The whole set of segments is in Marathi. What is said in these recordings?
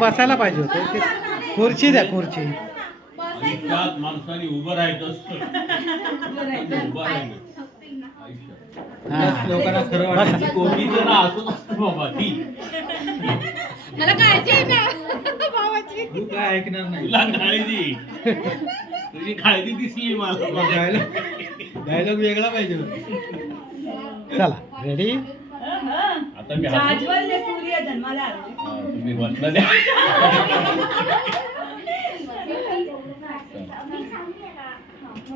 बसायला पाहिजे होते ते. खुर्ची द्या खुर्ची. त्यात माणसाने उभं राहायचं असतं. उभं राहिलं. लोकांना खरं वाटतं कोणीचं ना असंच असतं बाबा ती. मला काळजी आहे ना भावाची. तू काय ऐकणार नाही. तुला काळजी. तुझी काळजी दिसली मला. डायलॉग वेगळा पाहिजे. चला रेडी. आता मी सूर्य जन्माला आले. तुम्ही म्हटलं द्या.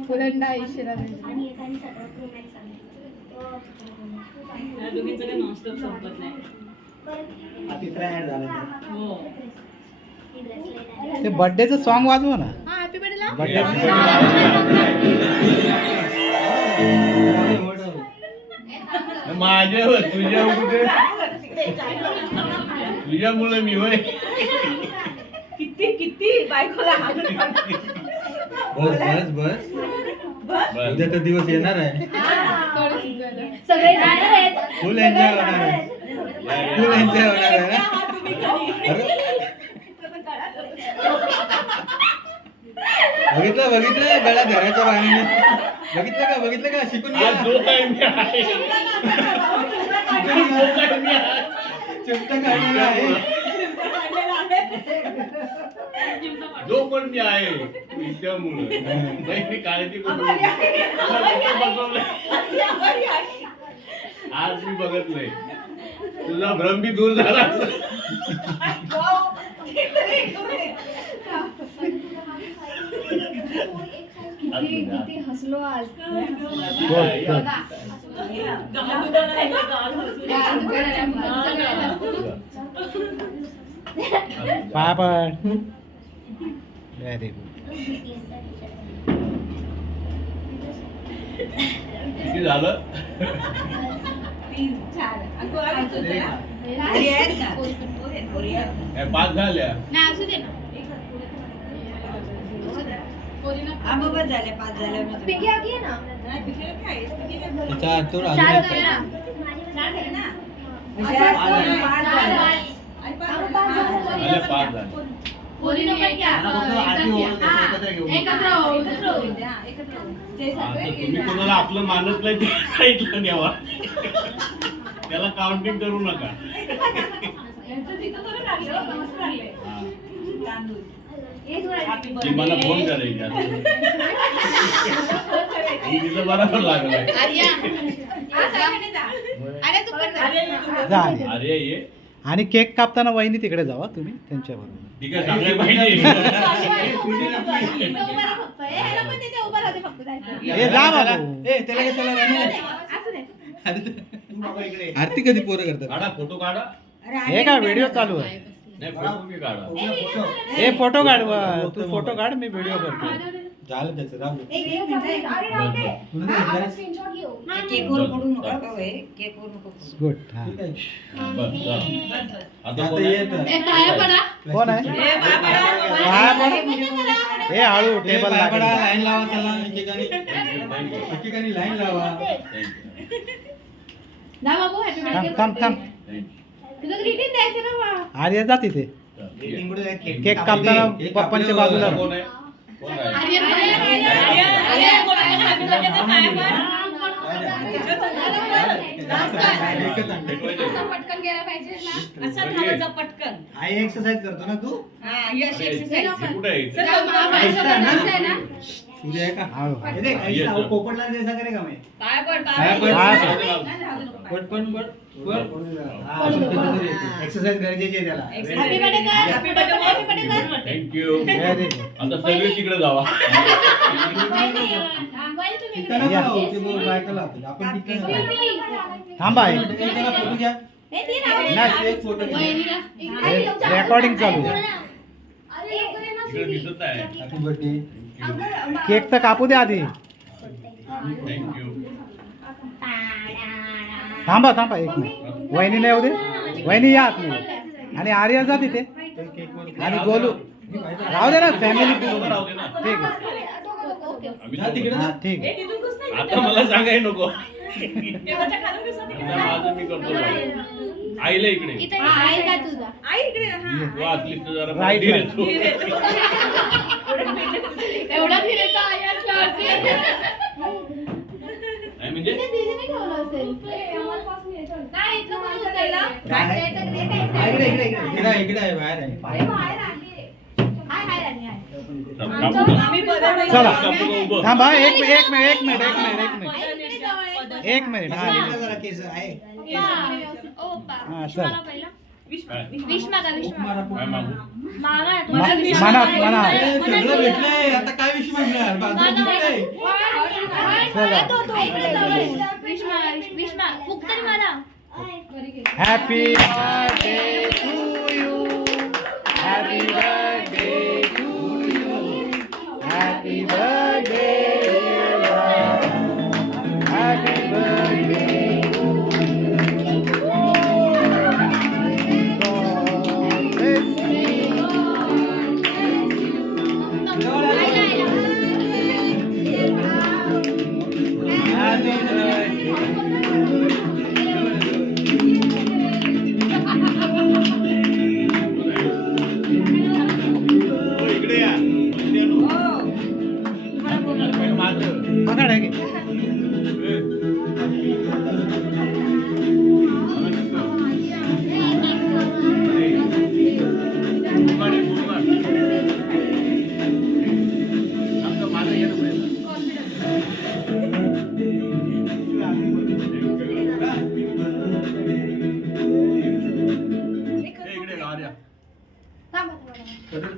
फुलंडा इशिरा दोघींचं काही नॉनस्टॉप संपत नाही. ते बर्थडेचं सॉन्ग वाजवा ना. हा हॅपी बर्थडे बर्थडे माझ्यावर तुझ्या कुठे तुझ्यामुळे मी होय. किती किती बायकोला बस बस बस. उद्या तर दिवस येणार आहे. सगळे जाणार आहेत. फुल एन्जॉय होणार आहे. फुल एन्जॉय होणार आहे ना. बघितलं बघितलं गळा धरायच्या बाहेर. बघितलं का शिकून घ्या. आज जो काही मी आहे. जो काही मी आहे. चिमटा काढलेला आहे. जो पण मी आहे तुझ्यामुळे मी काळजी करू. आज मी बघत नाही. तुझा भ्रम बी दूर झाला. किती हसलो आज. पाय पड. Very good. किती झालं. काय 5 झाल्या. नाही असू दे ना. झाले 5 झाले. पिंकी आगी आहे ना. त्याच्या आतून अजून चार एक करे आहे. ना. झाल्या 5 झाल्या. पोरी नको घ्या. एकत्र होऊ. आता तुम्ही कोणाला आपलं मानत नाही ते ऐकलं न्यावा. त्याला काउंटिंग करू नका. ती मला फोन करायची आता. ही तिचं बरोबर लागलाय. अरे तू पण जा. अरे ये आणि केक कापताना वहिनी तिकडे जावा तुम्ही त्यांच्याबरोबर. ठीक आहे सांगायला पाहिजे. ए जा बाबू. ए त्याला कशाला राहणार? आरती कधी पोरं करतात. काढा फोटो काढा. हे काय व्हिडिओ चालू आहे. नाही फोटो बी काढा. हे फोटो काढ. तू फोटो काढ मी व्हिडिओ करतो. झालं त्याचं राहू दे. केकवर पडू नका का होय? केकवर नको पडू. गुड. हा ठीक आहे. बस जा. आता आता कोण ये आहे? तर. कोण आहे. पाया पड. हे हळू टेबल पाय पडा, लागेल. लाईन लावा त्याला. एकेकानी लाईन लावा. थांब थांब. तुझं ग्रीटिंग द्यायचं ना बा. आर्या जा तिथे. केक कापताना पप्पांच्या बाजूला. कोण आहे? कोण आहे? पटकन गेला पाहिजे ना. असा धावायचा पटकन. आई एक्सरसाइज करतो ना तू. हा यश एक्सरसाइज. हे कुठे आहे? सूर्य आहे का. हळू. पोपटला जैसा करेगा मैं. पाय पड पाय पाय पड. पड. पट पण पट. एक्सरसाइज गरजेची आहे त्याला. हॅपी बर्थडे कर. Happy birthday. हॅपी बर्थडे कर. थँक्यू. Very good. आता सगळे तिकडे जावा. तिथं नको राहू, ते बोल बायकाला होतील. आपण तिकडे जाऊ. थांबा. त्याला फोटो घ्या. नाही. एक फोटो घ्या. रेकॉर्डिंग चालू आहे. इकडे दिसत नाही. Happy birthday. केक तर कापू दे आधी. थँक्यू. थांबा थांबा एक मिनिट. वहिनी नाही येऊ दे. वहिनी या आतमध्ये. आणि आर्या जा तिथे. आणि गोलू राहू दे ना. फॅमिली राहू दे ना. ठीक आहे. आम्ही जा तिकडे दोघं. हा ठीक आहे. आता मला सांगाय नको. टेबलच्या खाली बसा तिकडे. आता माझं मी करतो. आईला इकडे इथे आहे का तुझा तू असली तर जरा Right, धीरे right. तू. एवढा धीरे तर आई असल्यावरती नाही म्हणजे दीदीने ठेवलं असेल नाही इथलं कोणी उचललं? काय? काय तर ते काय? इकडे आहे बाहेर आहे हाय, हाय, राणी, हाय. चला कापू का उभं? थांबा एक मिनिट एक मिनिट एक मिनिट एक मिनिट एक मिनिट आई इकडे जवळ आहे. एक मिनिट हा हा चल विश मागा, विश मागा. काय मागू? मागा, मनात मनात सगळं भेटलंय आता काय विषय म्हणणार बाजूला भेटलंय. चला विश मागा, विश मागा. फुक तरी मारा. Happy birthday to you happy birthday to you happy birthday happy birthday हो, इकडे या. इकडे या नो. पेन माझं. पकड आहे की ए. मला नुसतं. ए. फुलवाड आहे, फुलवाड. आमचं माझं येणं पाहिजे. ए, इकडे या, आर्या.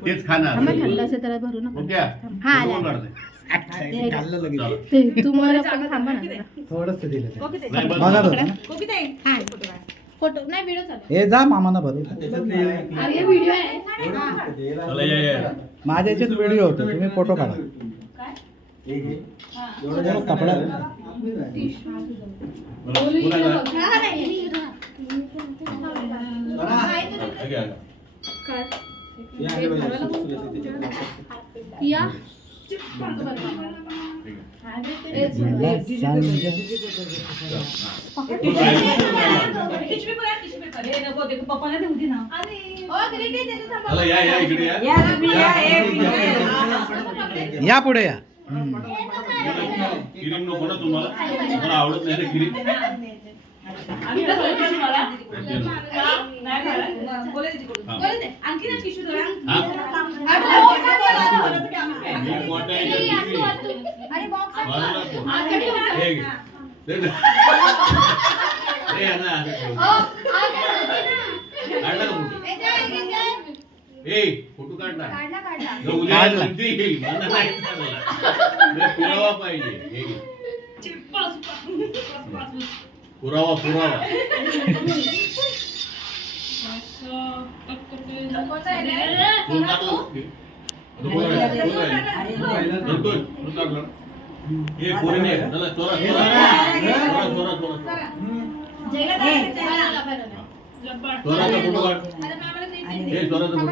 तेच खाणार थंड असेल त्याला भरू नका. ओके हा, आल्या. फोटो काढते. खाल्लं लगेच चला. तुम्हाला पण थांबा ना जरा. थोडंसं दिलं ते. नाही, बस. बघा बघा हा. फोटो नाही व्हिडिओ चालू हे जा मामाना भरू त्याच्यातलं हे आहे. अरे व्हिडिओ आहे. चला या या. माझ्या याच्यात व्हिडिओ होतो तुम्ही फोटो काढा हे घे. थोडं कपडा पुन्हा जा. हा, नाही. हे घ्या. हे आहे बघा, त्याच्यात. या. ठीक आहे. ओ, ग्रीटिंग देतो थांबा. चला या या इकडे या. या पुढे या क्रीम नको ना तुम्हाला मला आवडत नाही ना क्रीम बोलू दे. आणखी ना टिश्यू थोडा. मी मोठा आहे अरे, का तुम्ही? अरे बॉक्स बाजूला ठेव. हे घे. दे दे. हे आहे ना, असं ठेव. काढला का फोटो? ए फोटो काढला जो उद्या काढला. नंतर येईल मला नाही चालला पुरावा पाहिजे हे घे. पुरावा पुरावा फोन टाकला. नको रे, नको रे. नंतर, नंतर टाकला. ए पोरीने चला चोरा चोरा चोरा चोरा चोरा चोराचा फोटो काढ. ए चोराचा फोटो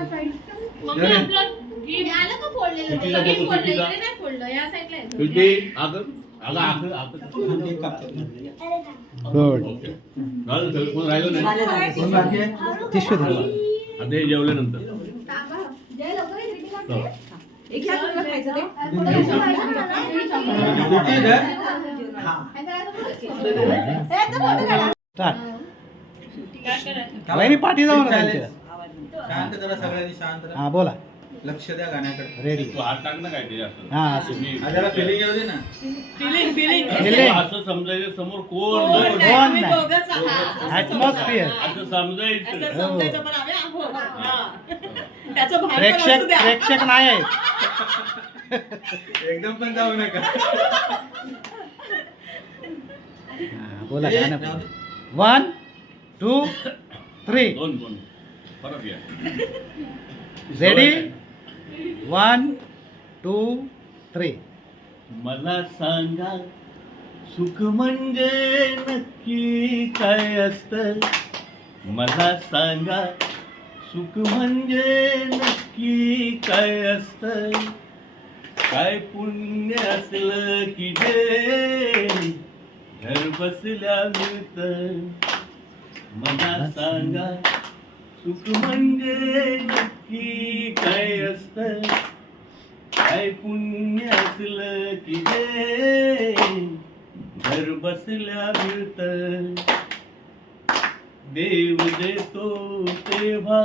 आलं का फोडलेलं? कितीला लगेच बघू, फोडलं. कितीला? इकडे नाही फोडलं. या साईडला आहे. किती आग आग आग आग एक कापतात. गुड ओके झालं सगळं कोण राहिलं नाही कोण बाकी आहे? टिश्यू द्या आता हे जेवल्यानंतर थांबा. जय लवकर ये, greeting चला. लागते. एक घ्या तुला खायचं ते. कुठे आहे घर? स्टार्ट वहिनी पाठी जाऊ ना त्यांच्या शांत जरा सगळ्यांनी शांत राहा. हा बोला लक्ष द्या गाण्याकडे. रेडी तू हात टाक ना काय ते असं हा, असं. तुम्ही हा, जरा फिलिंग येऊ दे ना. Feeling. असं समजायचं समोर कोण नाही. कोण नाही ऍटमॉस्फिअर असं समजायचं प्रेक्षक प्रेक्षक नाही आहेत एकदम पण जाऊ नका. हा, बोला गाणं 1 2 3 दोन दोन परत या रेडी 1 2 3 मला सांगा सुख म्हणजे नक्की काय असतं मला सांगा सुख म्हणजे नक्की काय असतं काय पुण्य असलं की जे घर बसल्या मिळतं मला सांगा सुख म्हणजे नक्की काय असतं, काय पुण्य असलं की जे घर बसल्या मिळतं. देव देतो तेव्हा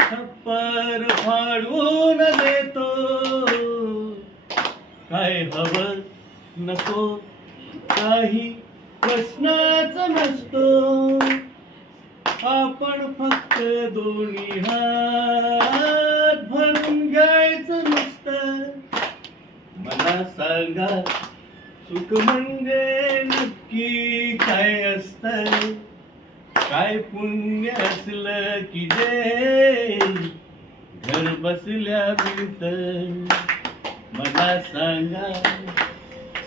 छप्पर फाडून देतो, काय हवं नको काही प्रश्नच नसतो. आपण फक्त दोन्ही हात भरून घ्यायचं नुसतं. मला सांगा सुख म्हणजे नक्की काय असतं, काय पुण्य असलं की जे घर बसल्या मिळतं. मला सांगा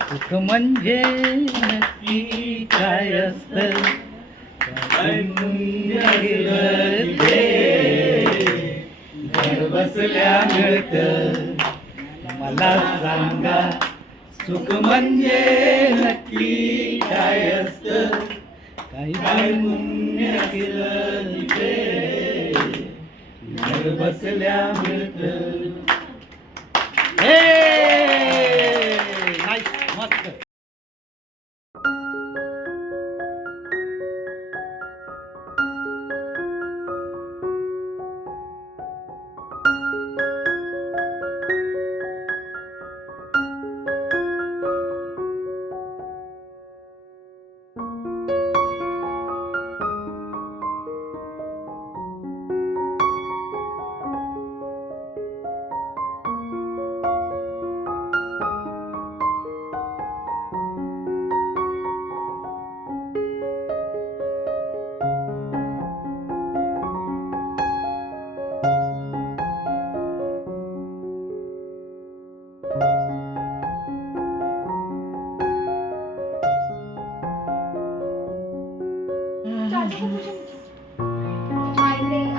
सुख म्हणजे नक्की काय असतं, काय पुण्य असलं की जे घर बसल्या मिळतं. मला सांगा सुख म्हणजे नक्की काय असतं, काय पुण्य केलं की ते घर बसल्या मिळतं. मस्त.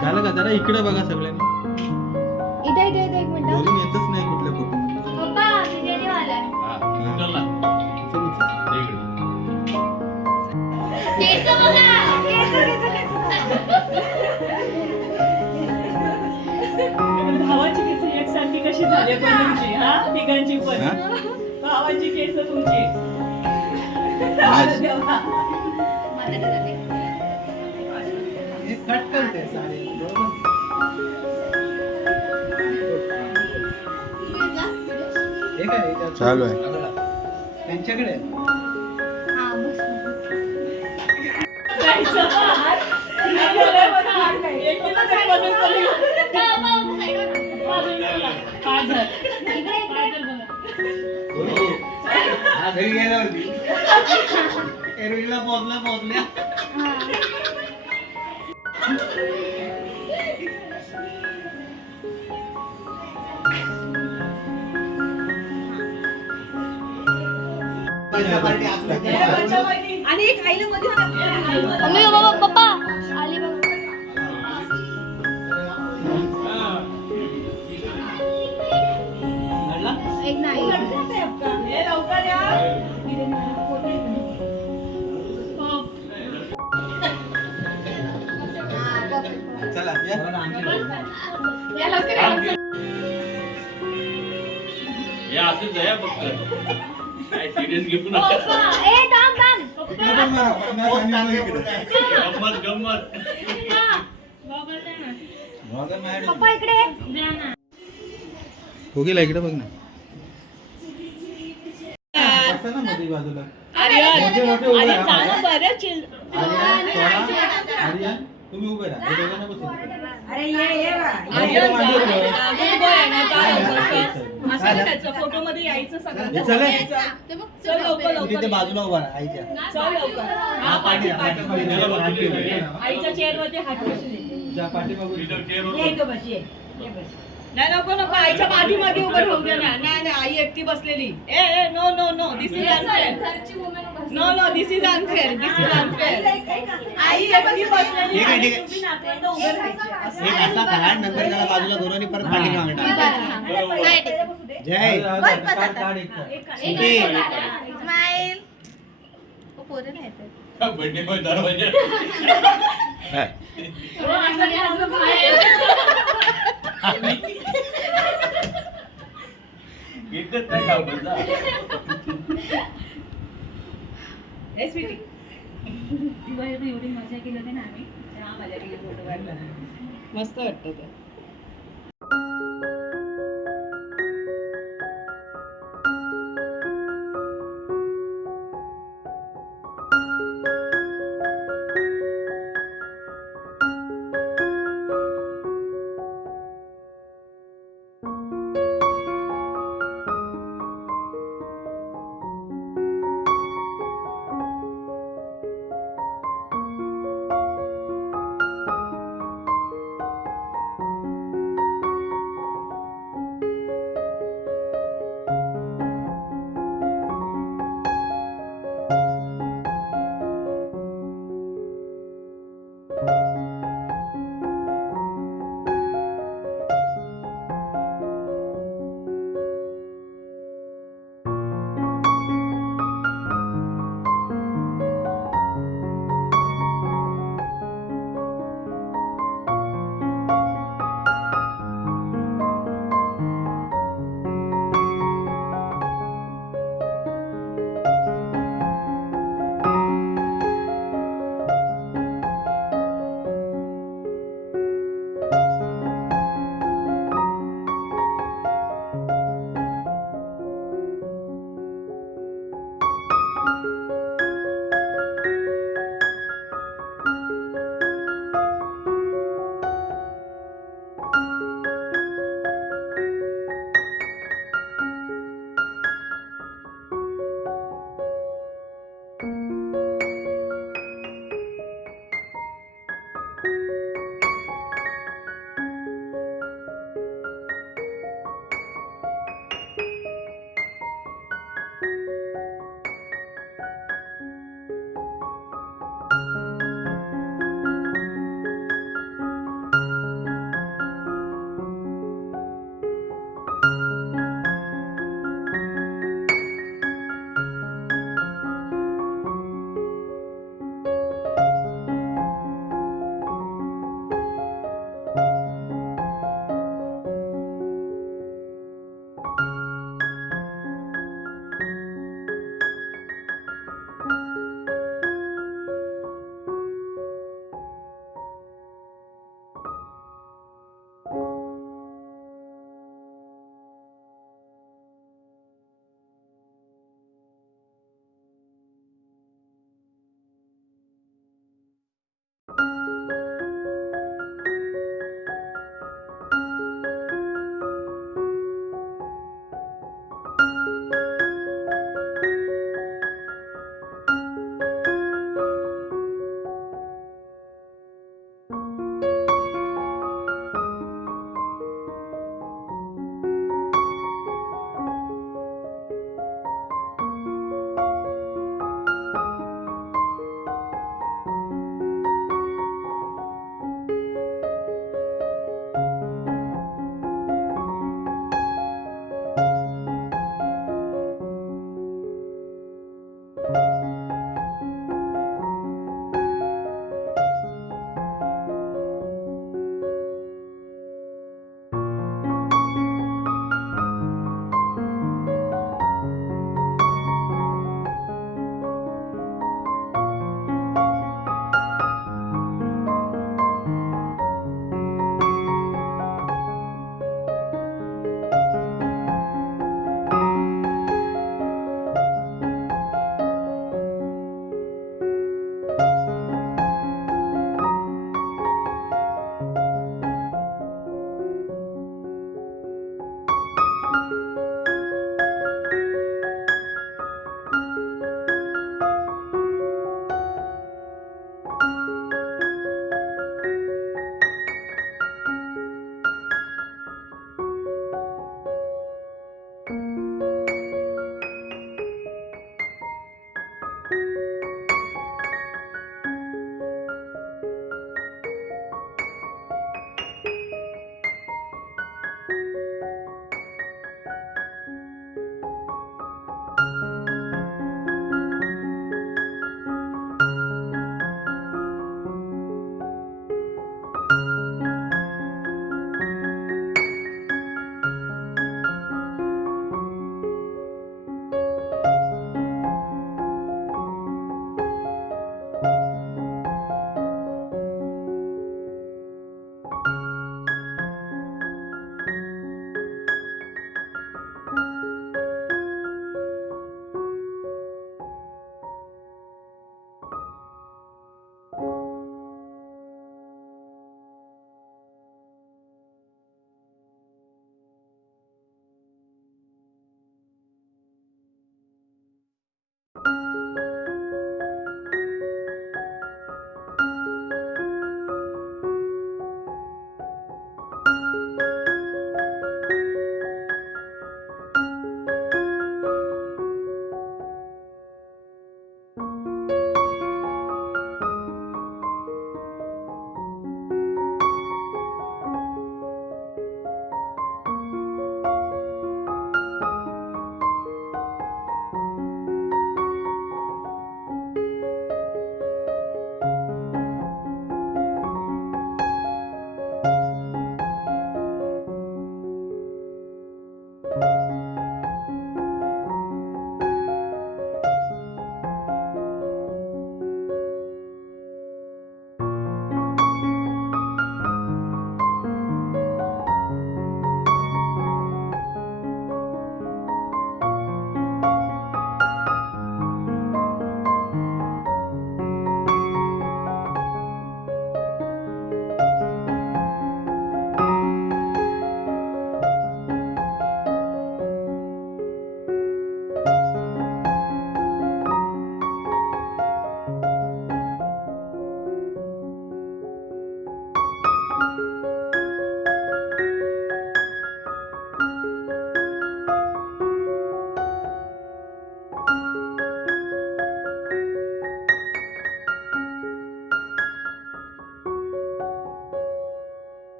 झालं का? जरा इकडे बघा सगळ्यांनी. इथे इथे इथे एक मिनिट. बोलून येतच नाही कुठल्या फोटो. पप्पा बिर्याणी वाला आहे. चला केस बघा. भावाची केस एकसारखी कशी झाली पण तुमची? हा तिघांची पण हा? भावाची केस तुमची. आज. देवा. हे कट करते सारे बरोबर. हे काय याच्यात? चालू आहे. त्यांच्याकडे हा बस. जायचं बाहेर. नाही गेलं बरं हात नाही. एकीला तरी वजन कमी होतं. काजल. काजल बघा. हा घरी गेल्यावरती एरवीला पोहोचल्या. देवाच्या वहिनी. आणि एक आईला मध्ये होता. मम्मी बाबा पप्पा आली बघा. एक नाही. हे लवकर या. चला या. या लवकर या. या असंच आहे फक्त काय सिरियस घेऊ नका. पप्पा ए थांब थांब. इकडे पण मारा. पन्नास आणि मग इकडे. गंमत गंमत. वागण नाही. पप्पा इकडे. कोकीला इकडे बघ ना. बसा ना मध्ये बाजूला. मोठे मोठे उभे अरे राहा. चालू बरं चिल. आर्यन, सोळा, आर्यन, तुम्ही उभे राहा. हे दोघांना बसू दे. अरे ये बा. आर्यन जा. गुड बॉय आहे ना, जा लवकर. असं नाही त्याचं फोटो मध्ये यायचं सगळं. हे चले. चल लवकर लवकर. बाजूला उभा राहा आईच्या. चल लवकर. हा पाठी आईच्या चेअर वरती हात बसले. जा पाठीमागून. ये ग बस ये. ये बस. नाही नको नको आईच्या पाठीमागे उभं राहू दे ना. नाही नाही आई एकटी बसलेली. ए ए no no no this is unfair. घरची वुमेन उभा. No no this is unfair. This is unfair. आई एकटी बसलेली ठीक आहे, आणि ठीक आहे. तुम्ही नातवंड उभे राहायचे. असं एक असा करा नंतर त्याला बाजूला करू आणि परत पाठीमागे टाका. जय. बस, बस आता. काढ एक. एक सुटी. स्माइल. पोरं नाही येत. बर्थडे मध्ये दरवाजा काय? हो, असं बाहेर. एकच नाही खाऊ बंदा. ए स्वीटी दिवाळीत एवढी मजा केली होती ना आम्ही. तेव्हा मजा केली फोटो काढताना. मस्त वाटतं ते